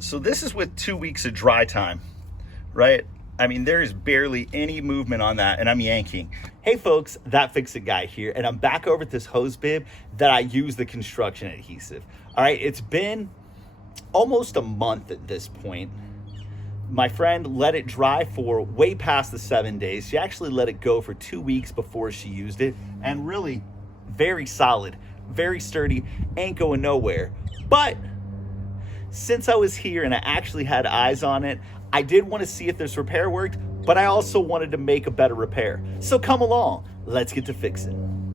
So this is with 2 weeks of dry time, right? I mean, there is barely any movement on that, and I'm yanking. Hey folks, That Fix It Guy here, and I'm back over at this hose bib that I use the construction adhesive. All right, it's been almost a month at this point. My friend let it dry for way past the 7 days. She actually let it go for 2 weeks before she used it, and really very solid, very sturdy, ain't going nowhere. But since I was here and I actually had eyes on it, I did want to see if this repair worked, but I also wanted to make a better repair. So come along, let's get to fixing.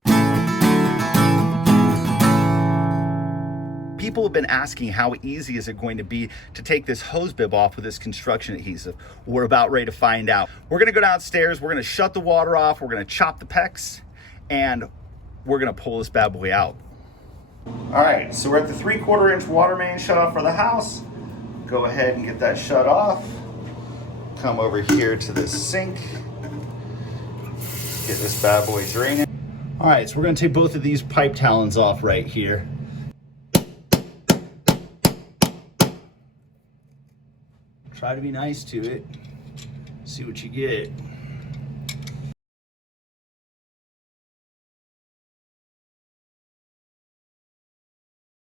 People have been asking how easy is it going to be to take this hose bib off with this construction adhesive. We're about ready to find out. We're gonna go downstairs, we're gonna shut the water off, we're gonna chop the PEX, and we're gonna pull this bad boy out. All right, so we're at the 3/4 inch water main shut off for the house. Go ahead and get that shut off. Come over here to this sink. Get this bad boy draining. All right, so we're gonna take both of these pipe talons off right here. Try to be nice to it. See what you get.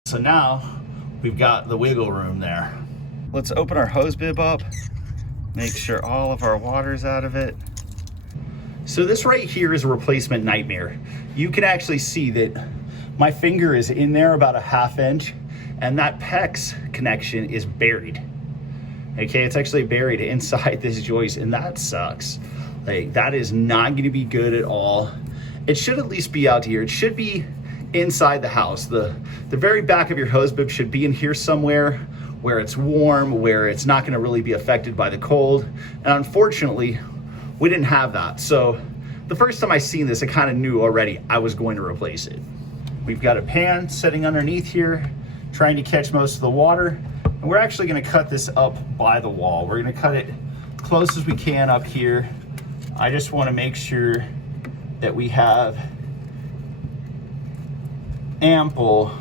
So now we've got the wiggle room there. Let's open our hose bib up. Make sure all of our water's out of it. So this right here is a replacement nightmare. You can actually see that my finger is in there about a 1/2 inch, and that PEX connection is buried. Okay, it's actually buried inside this joist, and that sucks. Like, that is not gonna be good at all. It should at least be out here. It should be inside the house. The very back of your hose bib should be in here somewhere where it's warm, where it's not gonna really be affected by the cold. And unfortunately, we didn't have that. So the first time I seen this, I kind of knew already I was going to replace it. We've got a pan sitting underneath here, trying to catch most of the water. And we're actually gonna cut this up by the wall. We're gonna cut it close as we can up here. I just wanna make sure that we have ample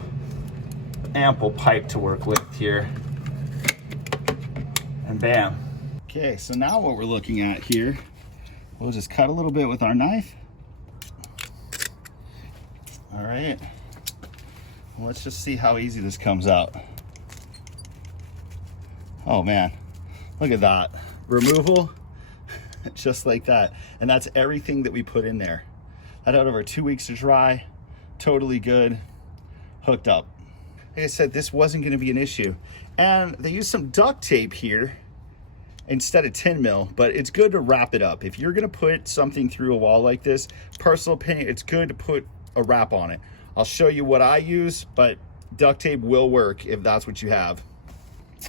pipe to work with here. And bam. Okay, so now what we're looking at here, we'll just cut a little bit with our knife. All right, let's just see how easy this comes out. Oh man, look at that. Removal, just like that. And that's everything that we put in there. That out over 2 weeks to dry, totally good, hooked up. Like I said, this wasn't gonna be an issue. And they used some duct tape here instead of 10 mil, but it's good to wrap it up. If you're gonna put something through a wall like this, personal opinion, it's good to put a wrap on it. I'll show you what I use, but duct tape will work if that's what you have.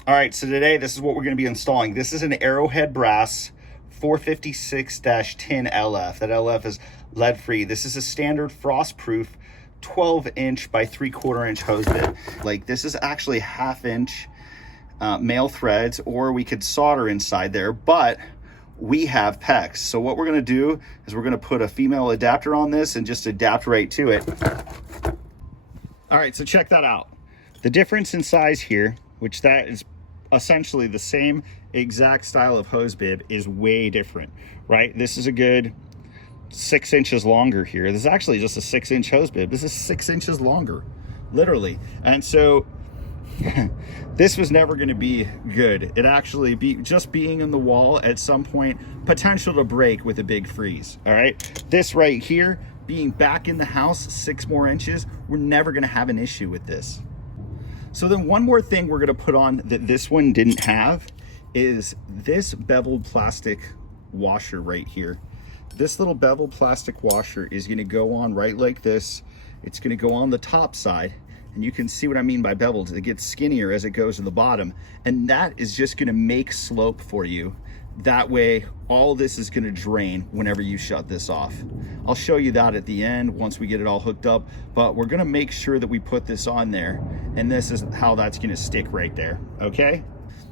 All right, so today, this is what we're gonna be installing. This is an Arrowhead Brass 456-10 LF. That LF is lead-free. This is a standard frost-proof 12-inch by 3/4 inch hose bib. Like, this is actually 1/2 inch male threads, or we could solder inside there, but we have PEX. So what we're gonna do is we're gonna put a female adapter on this and just adapt right to it. All right, so check that out. The difference in size here, which that is essentially the same exact style of hose bib, is way different, right? This is a good 6 inches longer here. This is actually just a 6-inch hose bib. This is 6 inches longer, literally. And so this was never gonna be good. It actually just being in the wall at some point, potential to break with a big freeze, all right? This right here, being back in the house 6 more inches, we're never gonna have an issue with this. So then one more thing we're gonna put on that this one didn't have is this beveled plastic washer right here. This little beveled plastic washer is gonna go on right like this. It's gonna go on the top side, and you can see what I mean by beveled. It gets skinnier as it goes to the bottom, and that is just gonna make slope for you. That way, all this is gonna drain whenever you shut this off. I'll show you that at the end once we get it all hooked up, but we're gonna make sure that we put this on there, and this is how that's gonna stick right there, okay?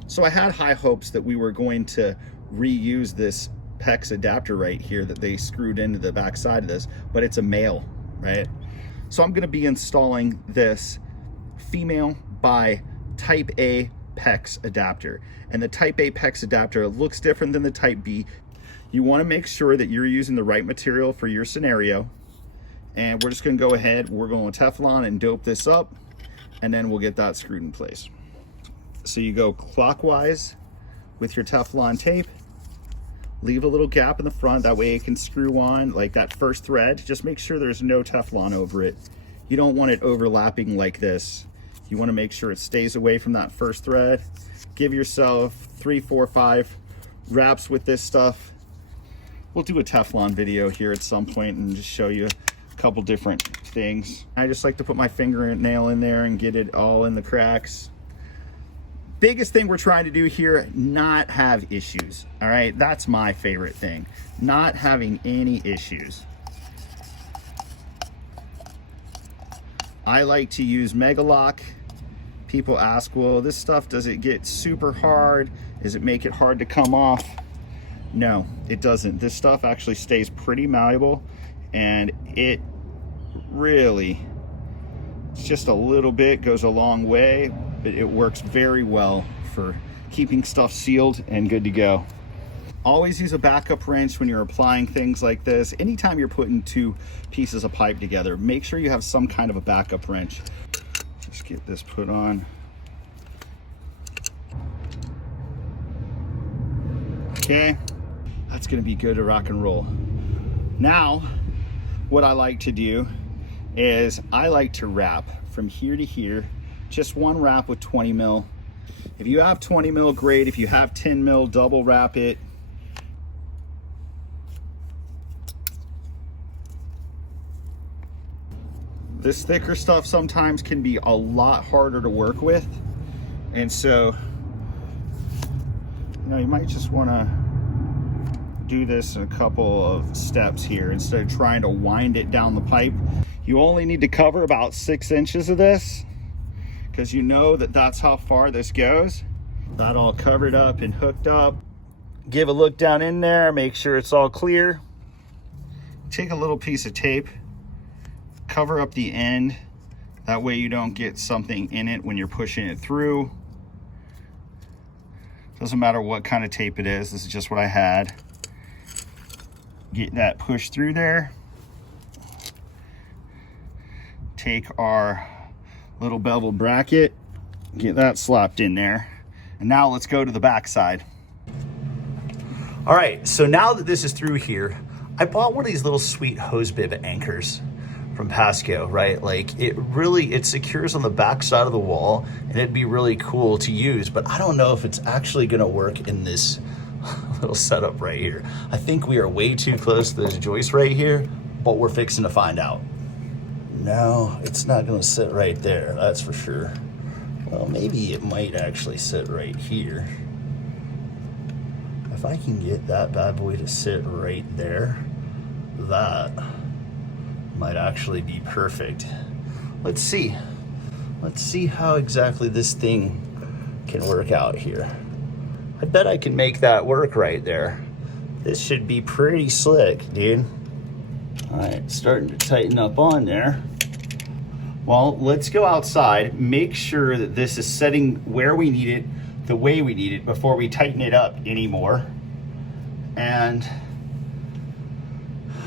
So I had high hopes that we were going to reuse this PEX adapter right here that they screwed into the back side of this, but it's a male, right? So I'm gonna be installing this female by type A PEX adapter. And the Type A PEX adapter looks different than the Type B. You want to make sure that you're using the right material for your scenario. And we're just going to go ahead, we're going to Teflon and dope this up, and then we'll get that screwed in place. So you go clockwise with your Teflon tape, leave a little gap in the front, that way it can screw on like that first thread. Just make sure there's no Teflon over it. You don't want it overlapping like this. You want to make sure it stays away from that first thread. Give yourself 3, 4, 5 wraps with this stuff. We'll do a Teflon video here at some point and just show you a couple different things. I just like to put my fingernail in there and get it all in the cracks. Biggest thing we're trying to do here, not have issues. All right, that's my favorite thing, not having any issues. I like to use Mega Lock. People ask, well, this stuff, does it get super hard? Does it make it hard to come off? No, it doesn't. This stuff actually stays pretty malleable, and it really, it's just a little bit, goes a long way, but it works very well for keeping stuff sealed and good to go. Always use a backup wrench when you're applying things like this. Anytime you're putting two pieces of pipe together, make sure you have some kind of a backup wrench. Just get this put on. Okay, that's gonna be good to rock and roll. Now, what I like to do is I like to wrap from here to here, just one wrap with 20 mil. If you have 20 mil, great. If you have 10 mil, double wrap it. This thicker stuff sometimes can be a lot harder to work with. And so, you know, you might just wanna do this in a couple of steps here instead of trying to wind it down the pipe. You only need to cover about 6 inches of this, because you know that that's how far this goes. That all covered up and hooked up. Give a look down in there, make sure it's all clear. Take a little piece of tape, cover up the end. That way you don't get something in it when you're pushing it through. Doesn't matter what kind of tape it is, this is just what I had. Get that pushed through there. Take our little bevel bracket, get that slapped in there. And now let's go to the back side. All right, so now that this is through here, I bought one of these little sweet hose bib anchors from Pasco, right? Like it secures on the back side of the wall, and it'd be really cool to use, but I don't know if it's actually gonna work in this little setup right here. I think we are way too close to this joist right here, but we're fixing to find out. No, it's not gonna sit right there, that's for sure. Well, maybe it might actually sit right here. If I can get that bad boy to sit right there, that might actually be perfect. Let's see. Let's see how exactly this thing can work out here. I bet I can make that work right there. This should be pretty slick, dude. All right, starting to tighten up on there. Well, let's go outside, make sure that this is setting where we need it, the way we need it, before we tighten it up anymore. And,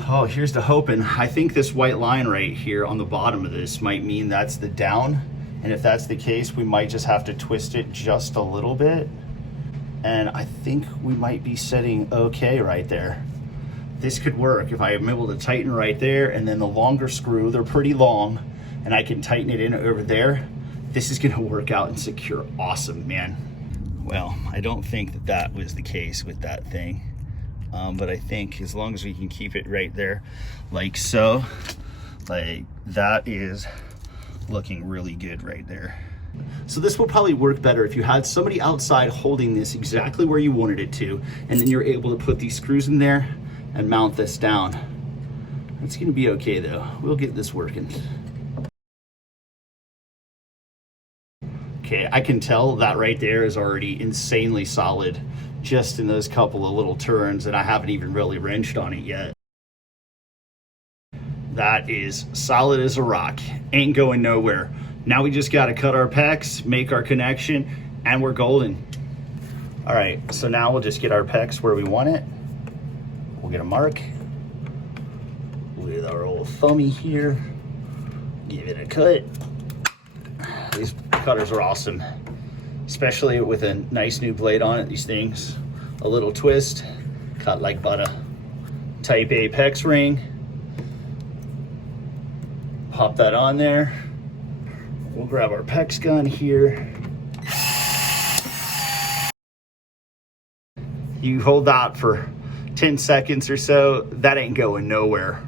oh, here's the hoping. I think this white line right here on the bottom of this might mean that's the down. And if that's the case, we might just have to twist it just a little bit. And I think we might be setting okay right there. This could work if I am able to tighten right there, and then the longer screw, they're pretty long, and I can tighten it in over there. This is gonna work out and secure awesome, man. Well, I don't think that that was the case with that thing. But I think as long as we can keep it right there, like so, like that is looking really good right there. So this will probably work better if you had somebody outside holding this exactly where you wanted it to, and then you're able to put these screws in there and mount this down. It's gonna be okay though. We'll get this working. Okay, I can tell that right there is already insanely solid just in those couple of little turns, and I haven't even really wrenched on it yet. That is solid as a rock, ain't going nowhere. Now we just gotta cut our pecs, make our connection, And we're golden. All right, so now we'll just get our PEX where we want it. We'll get a mark with our old thummy here. Give it a cut. These cutters are awesome, especially with a nice new blade on it. These things, a little twist, cut like butter. Type A PEX ring. Pop that on there. We'll grab our PEX gun here. You hold that for 10 seconds or so, that ain't going nowhere.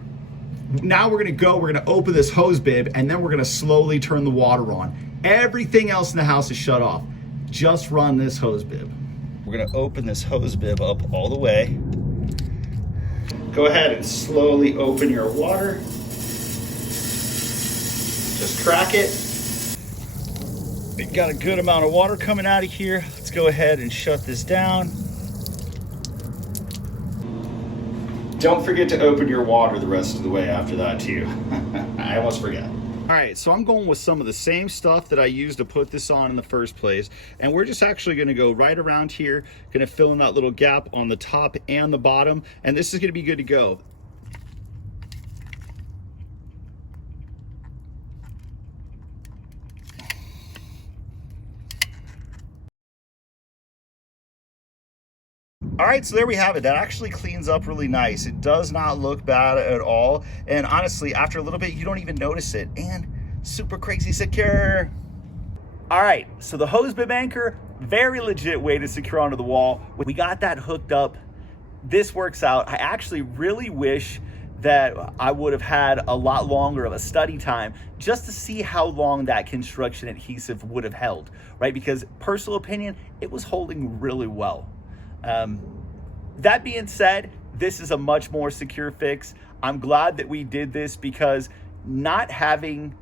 Now we're gonna open this hose bib, and then we're gonna slowly turn the water on. Everything else in the house is shut off. Just run this hose bib. We're gonna open this hose bib up all the way. Go ahead and slowly open your water. Just crack it. We've got a good amount of water coming out of here. Let's go ahead and shut this down. Don't forget to open your water the rest of the way after that too. I almost forgot. All right, so I'm going with some of the same stuff that I used to put this on in the first place. And we're just actually gonna go right around here, gonna fill in that little gap on the top and the bottom. And this is gonna be good to go. All right, so there we have it. That actually cleans up really nice. It does not look bad at all. And honestly, after a little bit, you don't even notice it. And super crazy secure. All right, so the hose bib anchor, very legit way to secure onto the wall. We got that hooked up. This works out. I actually really wish that I would have had a lot longer of a study time just to see how long that construction adhesive would have held, right? Because personal opinion, it was holding really well. That being said, this is a much more secure fix. I'm glad that we did this because not having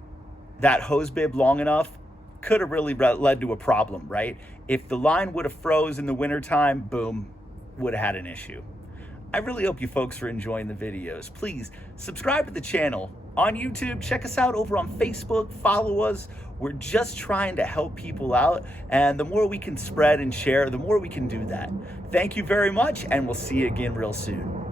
that hose bib long enough could have really led to a problem, right? If the line would have froze in the wintertime, boom, would have had an issue. I really hope you folks are enjoying the videos. Please subscribe to the channel on YouTube. Check us out over on Facebook. Follow us. We're just trying to help people out. And the more we can spread and share, the more we can do that. Thank you very much, and we'll see you again real soon.